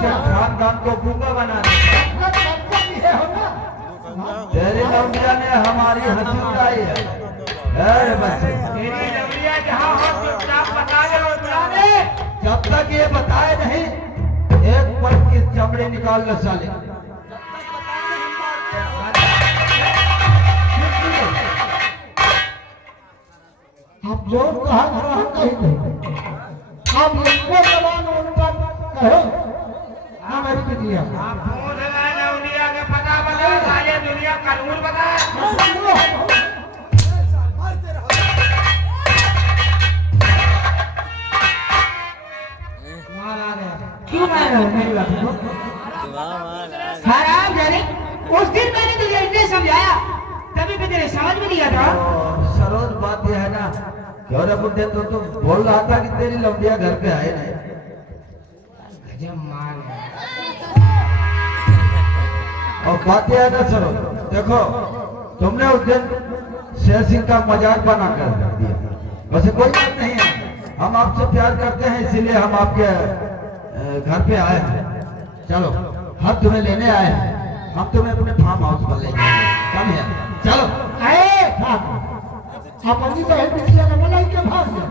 उसके खानदान को भूखा बना दिया। तेरी लौंडिया ने हमारी हंसी उड़ाई है। अरे बस तेरी लौंडिया जहाँ हो चुपचाप बता दे। जब तक ये बताए नहीं एक पल की चमड़ी निकाल लो साले। आप जो कहा था कहीं आप इनको जवान उनका कहो हाँ मेरी बिटिया आप पूछ रहे लौंडिया के पता बता साले दुनिया कानून बता। क्यों मार रहे हो मेरी बात को? खराब जाने उस दिन मैंने तुझे इतने समझाया तभी भी तेरे समझ में नहीं आता। सरोज बात यह है ना क्यों रे बुड्ढे तो तुम बोल रहा था कि तेरी लौंडिया घर पे आए नहीं। गजब मार और बात यह है ना सरोज देखो तुमने उस दिन शेर सिंह का मजाक बना कर दिया। वैसे कोई बात नहीं है हम आपसे प्यार करते हैं इसीलिए हम आपके घर पे आए हैं। चलो हम तुम्हें लेने आए हैं। हम तुम्हें अपने फार्म हाउस पर ले जाएंगे। कम है चलो। अपनी बहन बिटिया ने मलाई के भाग गया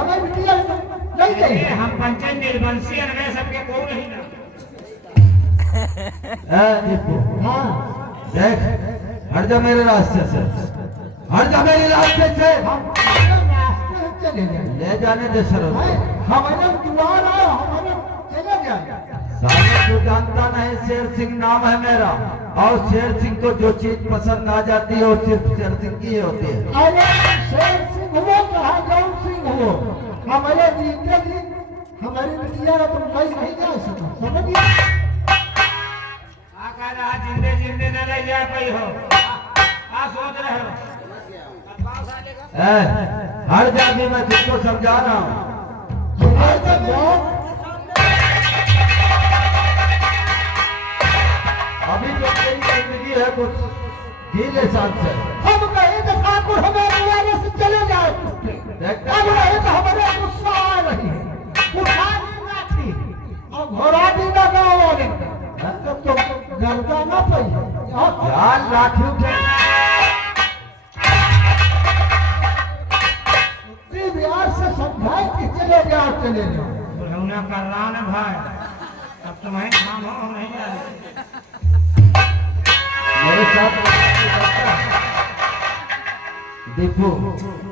हमारी बिटिया नहीं गई। हम पंचन निर्वंशी अनवे सबके को नहीं ना। दीपू हाँ देख हट जा मेरे रास्ते से। हट जा मेरे रास्ते से। हम रास्ते से चले गए ले जाने दे सरोज। हमारे द्वार आए हमारे चले गए। साले तू जानता नहीं शेर सिंह नाम है मेरा और शेर सिंह को जो चीज पसंद आ जाती है वो सिर्फ शेर सिंह की ही होती है। अरे शेर सिंह हुआ कहा गौर सिंह हो हमारे जीते जी हमारी बिटिया का तुम कहीं नहीं जा सको समझ गया। जिंदे जिंदे न ले जा पाई हो आ सोच रहे हो। हर जा भी मैं तुझको समझा रहा हूँ। अभी जो तेरी जिंदगी है कुछ ढीले साथ से। हम कहे तो ठाकुर हमारे दुआरे से चले जाए अब रहे तो हमारे गुस्सा आ रही है उठा दी लाठी और घोड़ा दी ना गाँव वाले तब तो गर्दा ना पाई यार लाठी उठे बिहार से समझाए कि चले जाओ चले जाओ। बुढ़ौना कर रहा ना भाई अब तुम्हारे काम हो नहीं जाए। मेरे साथ दीपू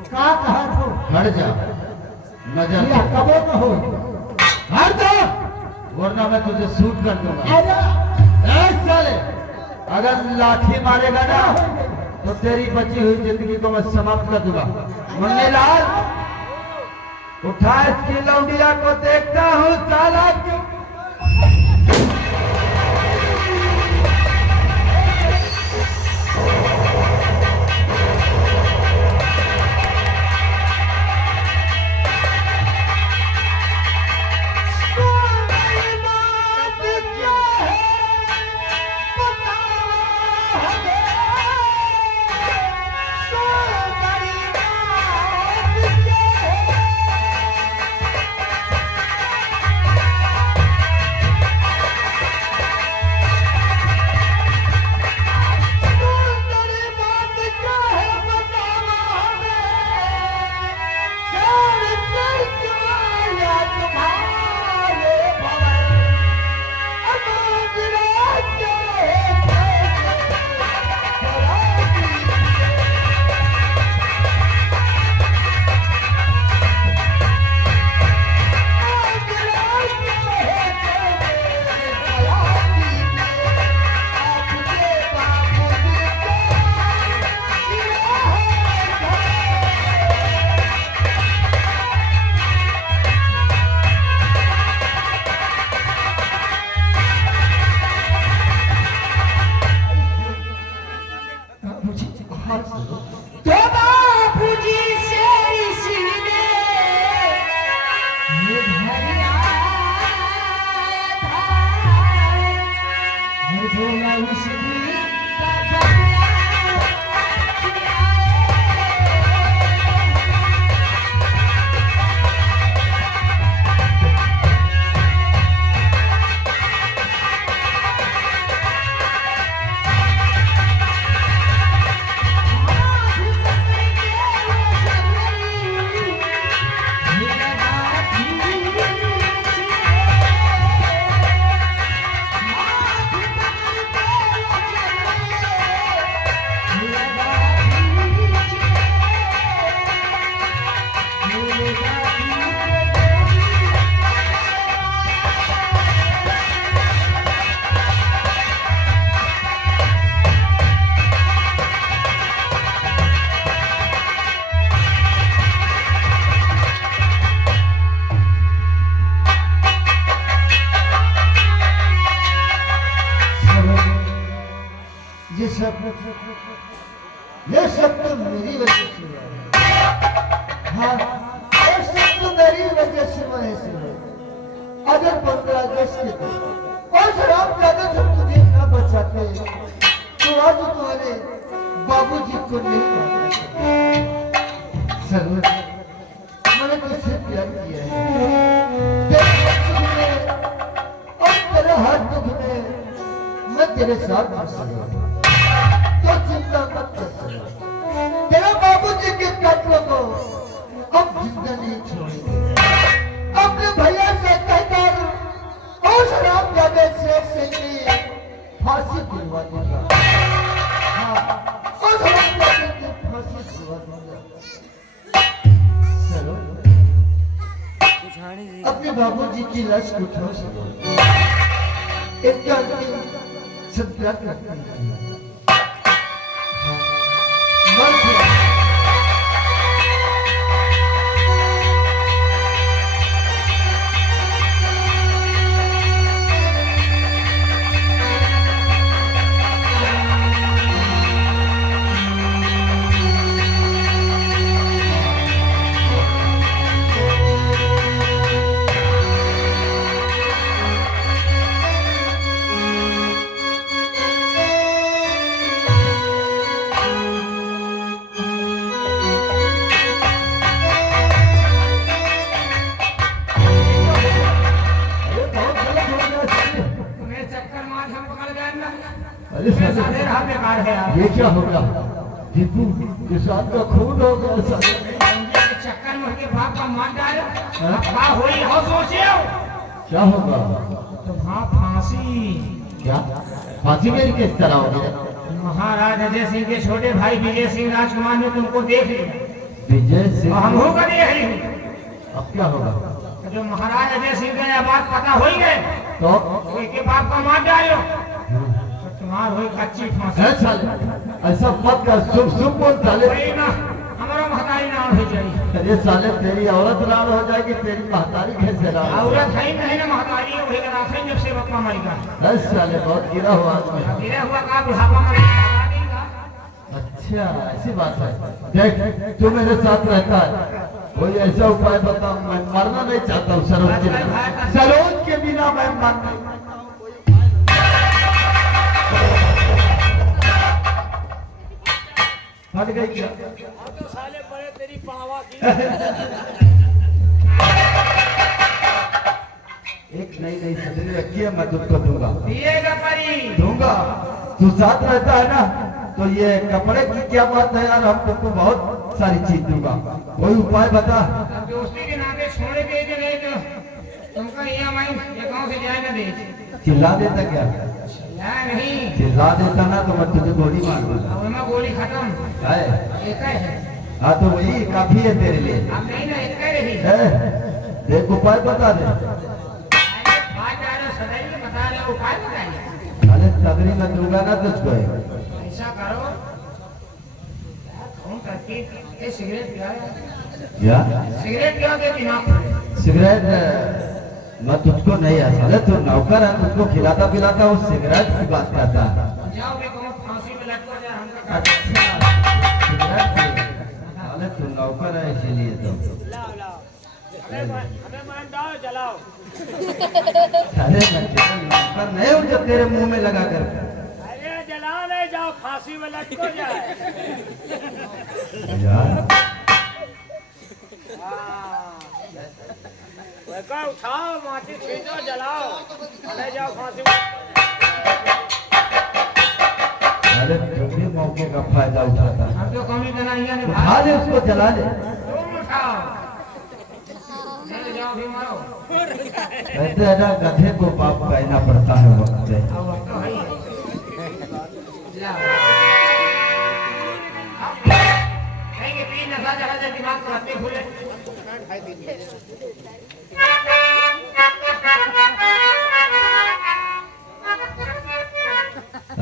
का कहा तो हट जा नजर या कबो न हो हट जा वरना मैं तुझे शूट कर दूंगा। अरे साले अगर लाठी मारेगा ना तो तेरी बची हुई जिंदगी को मैं समाप्त कर दूंगा। मुन्नी लाल उठा इसकी लौंडिया को देखता हूँ साला क्यों। सब तो मेरी वजह से हुआ है। हाँ, ये सब तो मेरी वजह से हुआ है। अगर 15 अगस्त के दिन और शराब ज्यादा से तुझे न बचाते तो आज तुम्हारे बाबूजी को नहीं मारते। सरोज, मैंने तुझसे प्यार किया है। तेरे सुख में और तेरे हर दुख में मैं तेरे साथ हूँ। तो चिंता मत कर। तेरे बाबूजी के कत्ल को अब जिंदा नहीं छोड़ेंगे। अपने भैया से कहकर और शराब ज्यादा शेर से की फांसी दिलवा दूंगा। हाँ, और शराब ज्यादा की फांसी दिलवा दूंगा। चलो, अपने बाबूजी की लाश को उठाओ। चलो, एक अंतिम संस्कार करते हैं। ये क्या होगा? दीपू किसान का खून हो गया। चक्कर में उनके बाप का मार डालो। क्या होई हो सोचे हो? क्या होगा? तो हाँ, फांसी। क्या फांसी मेरी किस तरह होगी? महाराज अजय सिंह के छोटे भाई विजय सिंह राजकुमार ने तुमको देख लिया। विजय सिंह? हम हो कर देख ली। अब क्या होगा? जो महाराज अजय सिंह का यह बात पता हो ही गए तो उनके बाप का मार डालो। तुम्हार हो कच्ची फांसी। ऐसा मत कर। शुभ शुभ बोल साले। ना हमारा महतारी नाम हो जाएगी। अरे साले, तेरी औरत लाल हो जाएगी, तेरी महतारी कैसे लाल? औरत है नहीं ना, महतारी वही राशन जब से बप्पा मारी का। बस साले, बहुत गिरा हुआ आदमी। गिरा हुआ का बुढ़ापा मारी। अच्छा, ऐसी बात है। देख, तू मेरे साथ रहता है, कोई ऐसा उपाय बताओ। मैं मरना नहीं चाहता हूँ सरोज के बिना। सरोज के बिना मैं मर नहीं। हट गई क्या? तो साले बड़े तेरी पावा की। एक नई सजनी रखी है, मैं तुझको दूंगा। दिएगा परी। दूंगा। तू साथ रहता है ना, तो ये कपड़े की क्या बात है यार? हम तुमको बहुत सारी चीज दूंगा। कोई उपाय बता। दोस्ती के नाते छोड़ के गए तो तुमका EMI अकाउंट से जाए ना दे। चिल्ला देता क्या? नहीं, चिल्ला देता ना तो मैं तुझे गोली मार दूंगा। अब मैं गोली खत्म है? एक है। हाँ, तो वही काफी है तेरे लिए। अब नहीं ना, एक रही है? देख, उपाय बता दे। बात आ रहा सदाई में बता रहे, उपाय बताइए। अरे सगरी में दूंगा ना तुझको। ऐसा करो, फोन करके ये सिगरेट पिया। क्या? सिगरेट पिया के दिमाग। सिगरेट मैं तुझको नहीं है साले, तू नौकर है, तुझको खिलाता पिलाता उस सिगरेट की बात करता है। जाओ मैं कहूँ फांसी में लटको जाए हमका। अच्छा, सिगरेट की। साले तू नौकर है इसीलिए तो। हमें मान दो, जलाओ। अरे मैं तेरा नौकर नहीं हूँ जो तेरे मुंह में लगा कर। अरे जला नहीं, जाओ फांसी में लटको जाए। यार उठाओ, माटी खींचो, जलाओ, ले जाओ फांसी में। अरे तुम भी मौके का फायदा उठाता है। हम तो कमी जलाइए नहीं उठा ले उसको, जला ले। तुम उठाओ, ले जाओ भी मारो। कहते हैं ना, गधे को बाप कहना पड़ता है वक्त से। अब वक्त तो है ही। जाओ। कहेंगे पी नशा जगह से दिमाग को हत्ते खुले।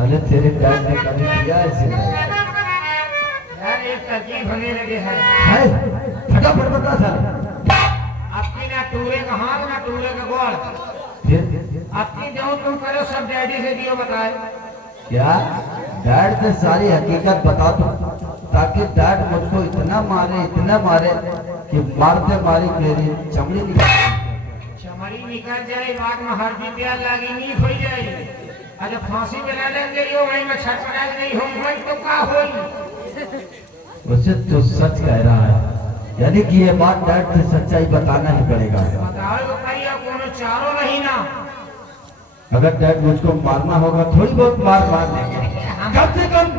अरे तेरे डैड ने कभी किया ऐसे? यार एक तरकीब होने लगे है। फटाफट बता था। आपकी ना टूरे का हाथ ना टूरे का गोल। फिर आपकी जो तुम करो सब डैडी से दियो बताए। क्या डैड से सारी हकीकत बता दो, ताकि डैड मुझको इतना मारे कि मारते मारी मेरी चमड़ी निकल चमड़ी निकल जाए, बाद में हड्डी प्यार लागी नहीं हो जाए। अरे फांसी चला लेंगे यो वहीं में छटपटा नहीं हो वहीं तो का होई। उसे तो सच कह रहा है, यानी कि ये बात डैड से सच्चाई बताना ही पड़ेगा। बताओ तो भैया कोनो चारो नहीं ना। अगर डैड मुझको मारना होगा थोड़ी बहुत मार देंगे, कम से कम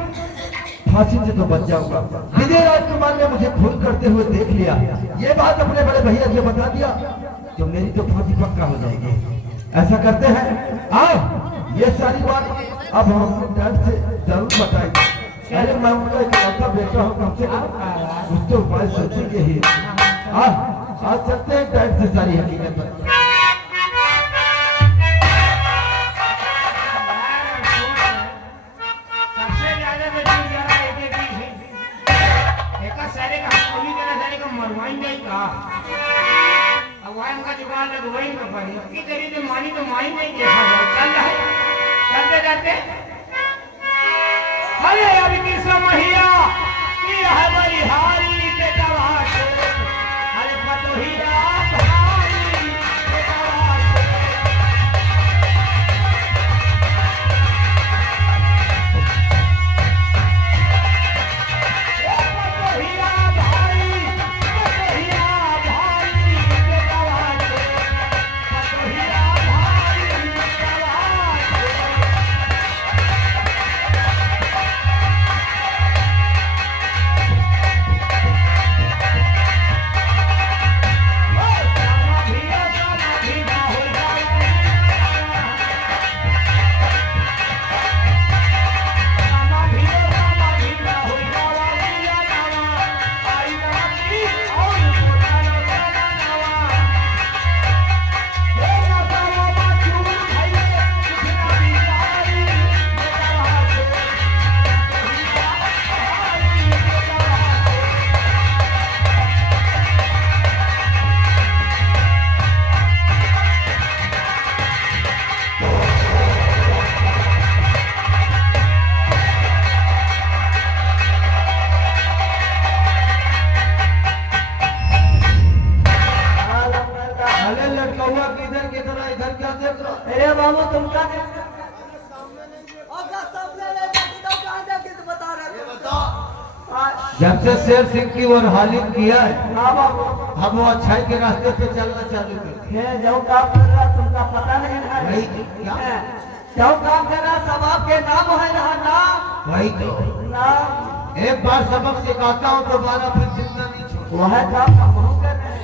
फांसी से तो बच जाऊंगा। विजय राजकुमार ने मुझे खून करते हुए देख लिया, ये बात अपने बड़े भैया से बता दिया तो मेरी तो फांसी पक्का हो जाएगी। ऐसा करते हैं, आओ ये सारी बात अब हम अपने डैड से जरूर बताएंगे। अरे मैं उनका इकलौता बेटा हूँ, कम से कम कुछ तो उपाय सोचेंगे ही। आज चलते हैं डैड से सारी हकीकत पर। मानी तो माई नहीं देखा जाए, चल रहे चलते जाते। अरे अभी तीसरा महिया की है बड़ी हारी के दवार, अरे पतोहिया भारी के दवार। अरे बाबू तुम क्या जब से शेर सिंह की ओर हालिम किया है, हम वो अच्छाई के रास्ते पे चलना चालू कर जो काम कर रहा तुमका पता नहीं है। वही क्या? जो काम कर रहा सब आपके नाम है ना, नाम वही तो नाम एक बार सबक सिखाता हूँ, दोबारा फिर जितना नहीं छोड़। वह काम हम कर रहे हैं।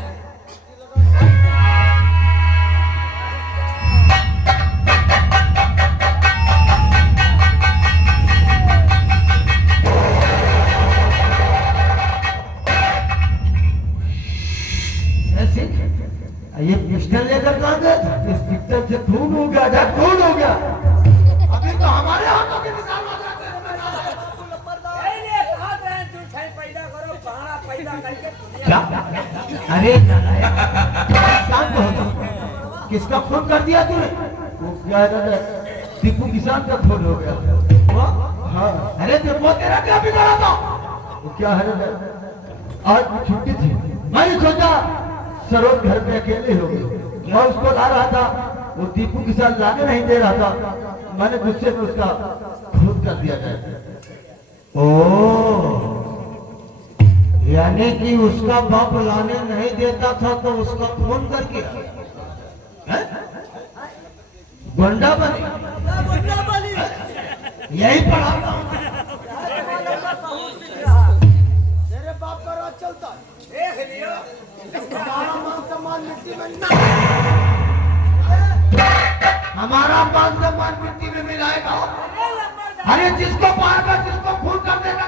ये पिस्टल लेकर कहाँ गया था? इस पिस्टल से खून हो गया, खून हो गया। अभी तो हमारे हाथों के निशान हो जाते हैं। क्या? अरे शांत हो जाओ। किसका खून कर दिया तूने? वो क्या है, टीपू किसान का खून हो गया। हाँ, अरे वो तेरा क्या बिगाड़ा था? वो क्या है, आज छुट्टी थी, मैंने सोचा सरोज घर में अकेले हो गई, मैं उसको ला रहा था, वो दीपू के साथ लाने नहीं दे रहा था, मैंने गुस्से में उसका खून कर दिया जाए। ओ, यानी कि उसका बाप लाने नहीं देता था तो उसका खून कर दिया, गुंडा बने। यही पढ़ा था। तेरे बाप का राज चलता देख लियो। हमारा मान सम्मान मिट्टी में हमारा मान सम्मान मिट्टी में मिलाएगा। अरे जिसको पाएगा, जिसको खून कर देगा,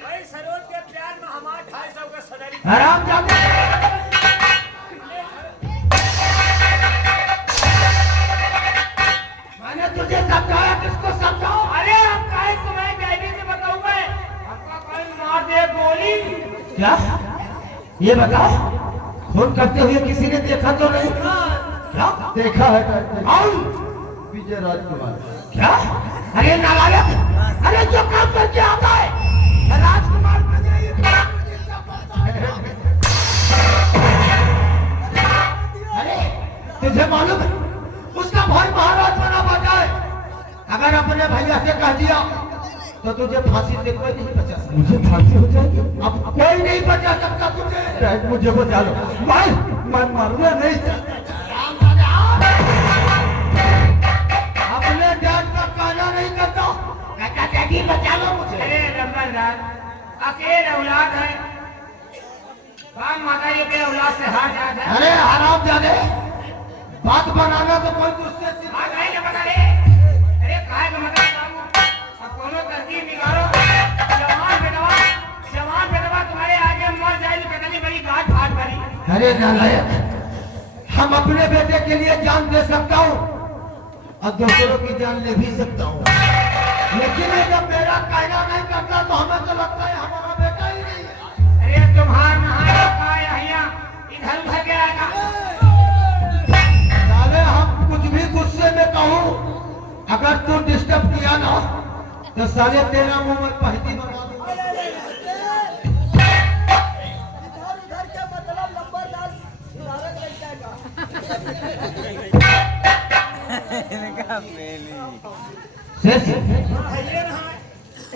वही सरोज के प्यार में हमारा 250 का सैलरी। आराम जाने। मैंने तुझे समझाया, किसको समझाओ? अरे हम काहे तुम्हें कैसे से बताऊंगा? आपका कोई मार दे गोली। क्या? ये बताओ, खून करते हुए किसी ने देखा तो नहीं? क्या देखा है? कौन? विजय राजकुमार। क्या? अरे नालायक, अरे जो काम करके आता है राजकुमार को नहीं। अरे तुझे मालूम है उसका भाई महाराज बना बैठा है। अगर अपने भैया से कह दिया तो तुझे फांसी से कोई नहीं बचा सकता। मुझे फांसी हो जाएगी? अब कोई नहीं बचा सकता तुझे। मुझे बचा लो। मैं मरना नहीं चाहता। अपने डैड का कहना नहीं करता। कहता डैडी बचा लो मुझे। अरे नंबरदार, अकेले औलाद है, बाप माता जी के औलाद से हार जाता है। अरे आराम जाने बात बनाना तो कोई दूसरे से बात नहीं ना बता रे। अरे काहे का मतलब बाबू, अब कोनो तरकीब निकालो। जवान बेटवा तुम्हारे आगे मर जाएगी, पता नहीं बड़ी गांठ फाट भरी। अरे नालायक, हम अपने बेटे के लिए जान दे सकता हूँ और दूसरों की जान ले भी सकता हूँ, लेकिन जब मेरा कहना नहीं करता तो हमें तो लगता है हमारा बेटा ही नहीं है। अरे तुम्हारा इधर उधर के आएगा। साले हम कुछ भी गुस्से में कहूँ, अगर तू डिस्टर्ब किया ना तो साले तेरा मुंह में पहती बना दूंगा।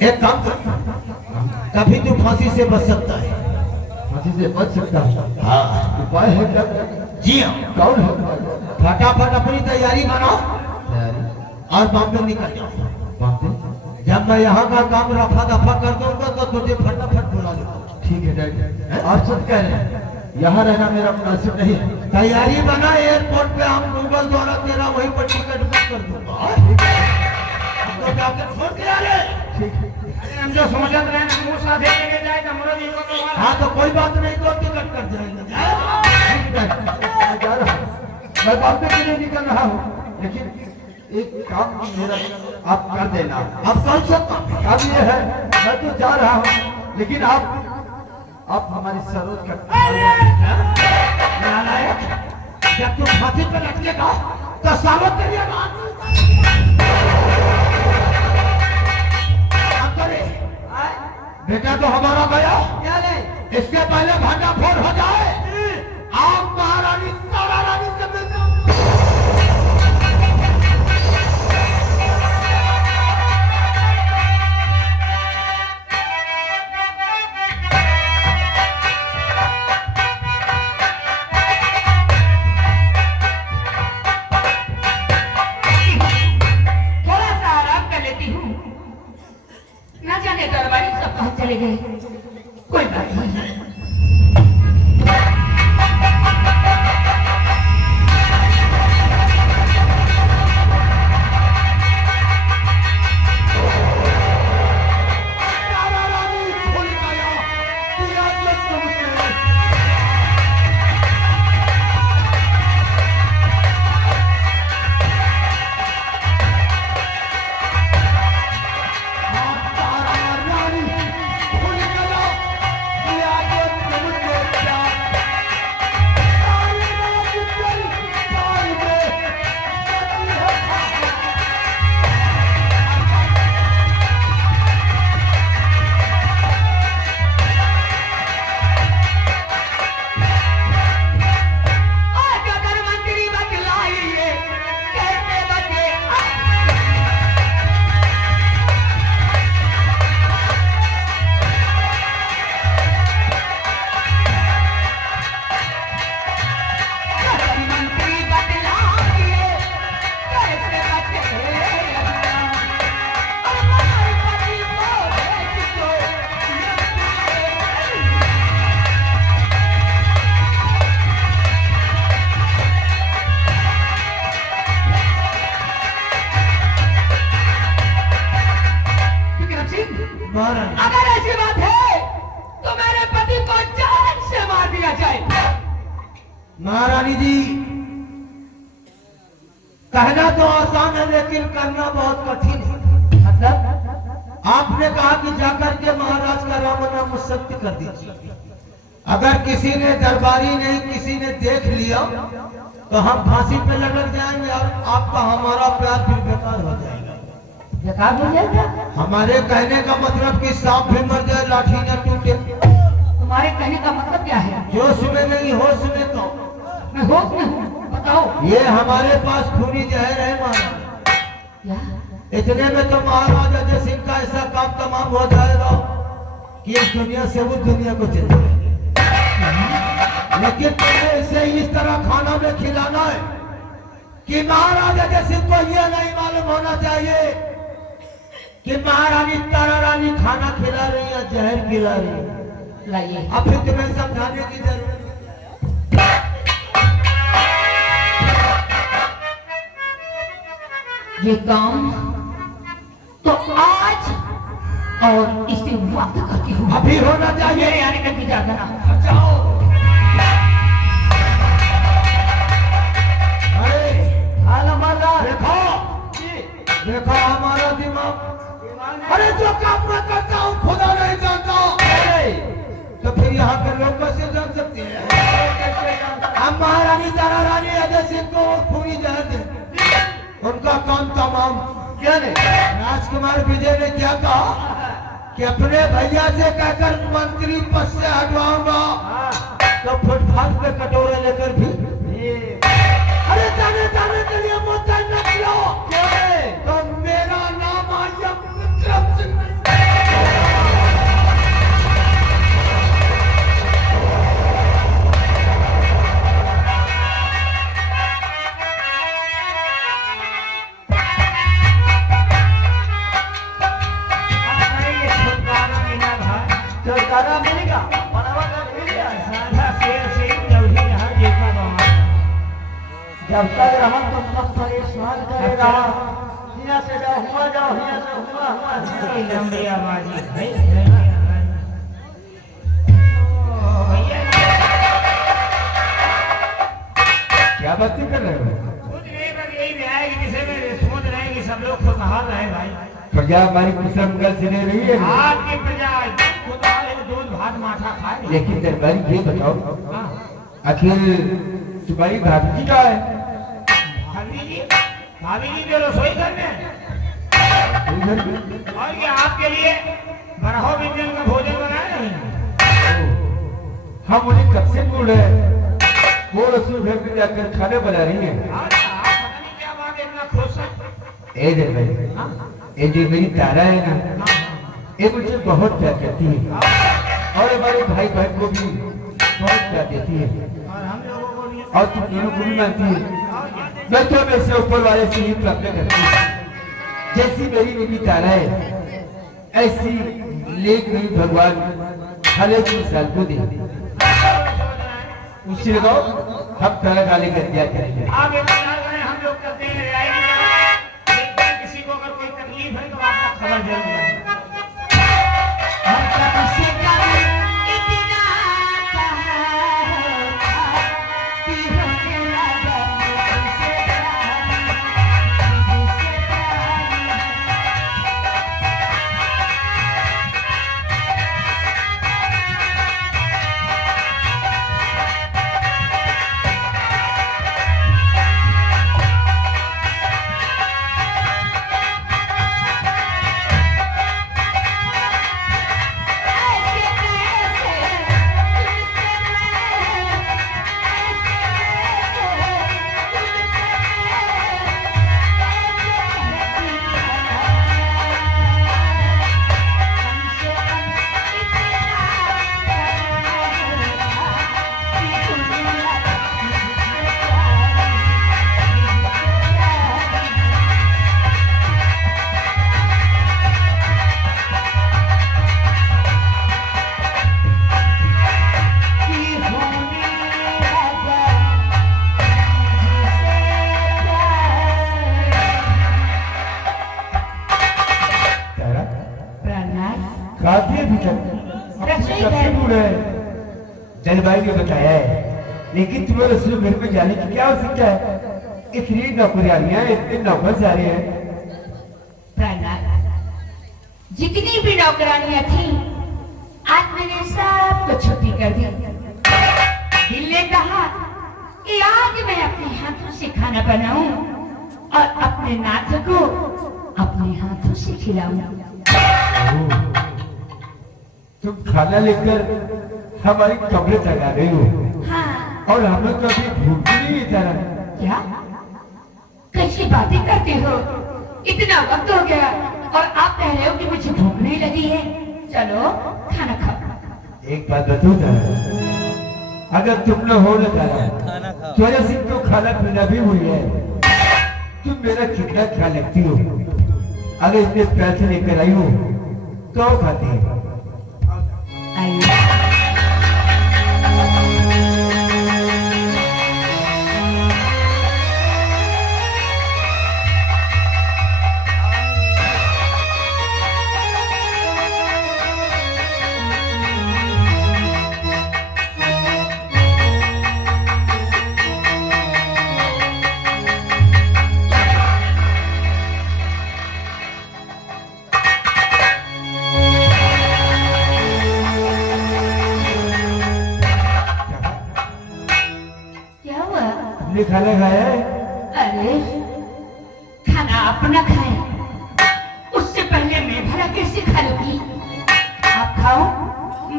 एक काम कर, कभी तू फांसी से बच सकता है। फांसी से बच सकता है? हाँ। उपाय है क्या? जी हाँ। कौन है? फटाफट अपनी तैयारी बनाओ और बॉम्बे निकल जाओ। बॉम्बे? जब मैं यहाँ का काम रफा दफा कर दूंगा तो तुझे फटाफट बुला लूंगा। ठीक है डैडी। आप सब कह रहे हैं यहाँ रहना मेरा मुनासिब नहीं है। तैयारी बना, एयरपोर्ट पे हम गूगल द्वारा तेरा वहीं पर टिकट बुक कर दूंगा। तो जाकर छोड़ के आ रहे। ठीक है। अरे हम जो समझत रहे ना मुंह साधे लेके जाए तो मरो जी को। हाँ तो कोई बात नहीं, तो टिकट कर जाएगा। मैं जा रहा हूँ, मैं बॉम्बे के लिए निकल रहा हूँ, लेकिन एक काम मेरा आप कर देना। आप कौन सा काम ये है? मैं तो जा रहा हूँ, लेकिन आप हमारी सरोज का नालायक, जब तुम फांसी पे लटकेगा तो सालों के लिए बेटा तो हमारा गया। इसके पहले भांडा फोड़ हो जाए, आप महारानी तारा रानी से मिलते हो। थोड़ा सा आराम कर लेती हूँ। ना जाने दरबारी सब कहाँ चले गए। कोई बात नहीं। तारा रानी भूल गया, दिया तो तुमसे। अगर ऐसी बात है तो मेरे पति को जान से मार दिया जाए। महारानी जी, कहना तो आसान है लेकिन करना बहुत कठिन है। मतलब आपने कहा कि जाकर के महाराज का रामनाम सत्य कर दीजिए, अगर किसी ने दरबारी नहीं किसी ने देख लिया तो हम फांसी पे लटक जाएंगे और आपका हमारा प्यार फिर बेकार हो जाएगा। बेकार हो जाएगा। हमारे कहने का मतलब कि सांप भी मर जाए लाठी न टूटे। तुम्हारे कहने का मतलब क्या है? जोश में नहीं होश में तो मैं होश में हूँ, बताओ। ये हमारे पास खूनी जहर है माना। क्या? इतने में तो महाराजा जयसिंह का ऐसा काम तमाम हो जाएगा कि इस दुनिया से वो दुनिया को चले जाएंगे। लेकिन तुम्हें इसे इस तरह खाना में खिलाना है कि महाराजा जयसिंह को यह नहीं मालूम होना चाहिए कि महारानी तारा रानी खाना खिला रही है जहर खिला रही है। लाइए। अब फिर तुम्हें समझाने की जरूरत है। ये काम तो आज और इसी वक्त करती हूँ। अभी होना चाहिए। मेरे आने का इंतजार करना। जाओ। अरे देखो देखो हमारा दिमाग। अरे जो काम मैं करता हूँ खुदा नहीं जानता। तो फिर यहाँ के लोग कैसे जान सकते हैं? हम महारानी तारा रानी अजय सिंह को खूनी जहर दे उनका काम तमाम। क्या नहीं राजकुमार विजय ने क्या कहा कि अपने भैया से कहकर मंत्री पद से हटवाऊंगा तो फुटपाथ पे कटोरे लेकर भी अरे जाने जाने के लिए मुद्दा न किया तो मेरा नाम आया विक्रम सिंह। छुटकारा मिलेगा जब तक हम तुम सब परेशान करेगा। यहाँ से जाओ हुआ जाओ यहाँ से हुआ हुआ लंबी आवाज़ी क्या बातें कर रहे हो? कुछ नहीं बस यही भी है कि जिसे में सोच रहे हैं कि सब लोग खुशहाल रहे भाई। प्रजा हमारी कुशल मंगल से नहीं रही है। आपकी प्रजा खुशहाल है, दूध भात माठा खाए। लेकिन दरबारी ये बताओ हाँ, आखिर तुम्हारी भाभी जी का है? भाभी जी जो रसोई करने और ये आपके लिए बरहो व्यंजन का भोजन बनाए नहीं। हम उन्हें कब से बोल रहे हैं वो रसोई घर में जाकर खाने बना रही है। आप पता नहीं क्या बात है, इतना खुश है। ए दरबारी ये जो मेरी तारा है ना ये मुझे बहुत प्यार करती है और हमारे भाई बहन को भी बहुत प्यार देती है और हम लोगों को भी और तुम दोनों को भी मानती है। मैं तो वैसे ऊपर वाले से ही प्रार्थना करती हूँ जैसी मेरी बेटी तारा है ऐसी लेख नहीं भगवान हर एक इंसान को दे। उसी लगाओ हम तारा गाली कर दिया करेंगे। आप इंतजार करें, हम लोग करते हैं रियाई देखते हैं किसी को अगर कोई तकलीफ है तो आपको खबर जरूर दें। जलवायु ने बताया है लेकिन तुम्हें रसोई घर में जाने की क्या आवश्यकता है? इतनी नौकरियां इतने नौकर जा रहे हैं। जितनी भी नौकरानियां थी आज मैं मैंने सब कुछ छुट्टी कर दी। दिल ने कहा कि आज मैं अपने हाथों से खाना बनाऊं और अपने नाथ को अपने हाथों से खिलाऊं। तुम खाना लेकर हमारी कमरे तक आ गई हो हाँ। और हमें तो अभी भूख नहीं इतना। क्या कैसी बातें करते हो? इतना वक्त हो गया और आप कह रहे हो कि मुझे भूख नहीं लगी है। चलो खाना खाओ। एक बात बताऊं तारा, अगर तुम न हो न तारा तो वजह से तो खाना पीना भी हुई है। तुम मेरा कितना ख्याल रखती हो। अगर इतने पैसे लेकर आई हो तो खाती है। आइए। क्या हुआ? तुमने खाना खाया है? अरे खाना अपना खाए, उससे पहले मैं भला कैसे खा लूंगी? आप खाओ,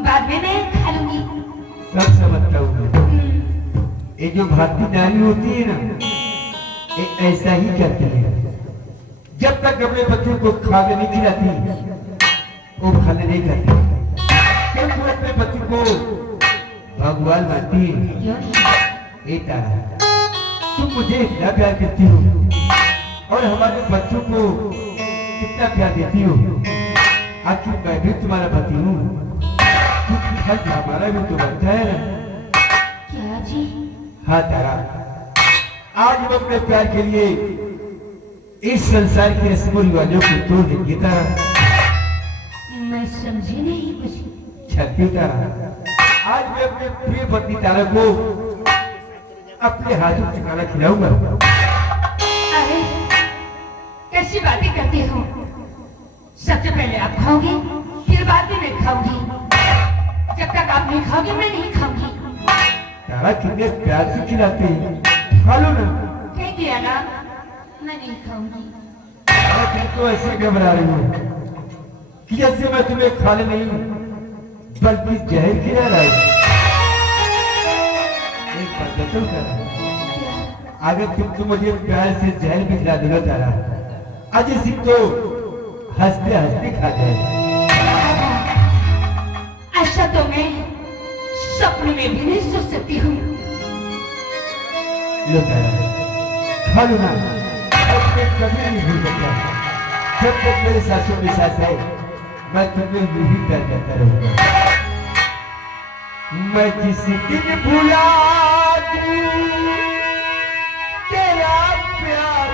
बाद में मैं खा लूंगी। सब समझता हूँ मैं। ये जो भारतीय नारी होती है ना, ये ऐसा ही करती है। जब तक अपने बच्चों को खाने नहीं खिलाती वो खाने नहीं खाती। फिर वो अपने बच्चों को भगवान मानती है। क्यों नहीं? ए तारा, तुम मुझे इतना प्यार करती हो और हमारे बच्चों को कितना प्यार देती हो। आखिर मैं भी तुम्हारा पति हूँ, फर्ज हमारा भी तो बनता है ना। क्या जी? हाँ तारा, आज हम अपने प्यार के लिए इस संसार के रस्मों रिवाजों को तोड़ देंगे तारा। मैं समझी नहीं कुछ। छठी तारा, आज मैं अपने प्रिय पत्नी तारा को अपने हाथों से खाना खिलाऊंगा। अरे कैसी बातें करते हो? सबसे पहले आप खाओगे, फिर बाद में मैं खाऊंगी। जब तक आप नहीं खाओगे मैं नहीं खाऊंगी। तारा कितने प्यार से खिलाते हैं, खा लो ना। कह दिया ना, मैं नहीं खाऊंगी। तारा, तुम तो ऐसे घबरा रही हो कि जैसे मैं तुम्हें खाने नहीं बल्कि जहर खिला रहा हूं। एक बात बताऊं तारा, अगर तुम मुझे प्यार से जहर भी खिला देगा तारा, अजय सिंह तो हंसते हंसते खा जाए। ऐसा तो मैं सपने में भी नहीं सोच सकती हूँ। लो तारा, खा लो ना। अब मैं कभी नहीं भूल सकता। जब तक मेरे सासों के साथ है मैं तुम्हें यही प्यार करता रहूंगा। मैं जिस दिन भुला दूं तेरा प्यार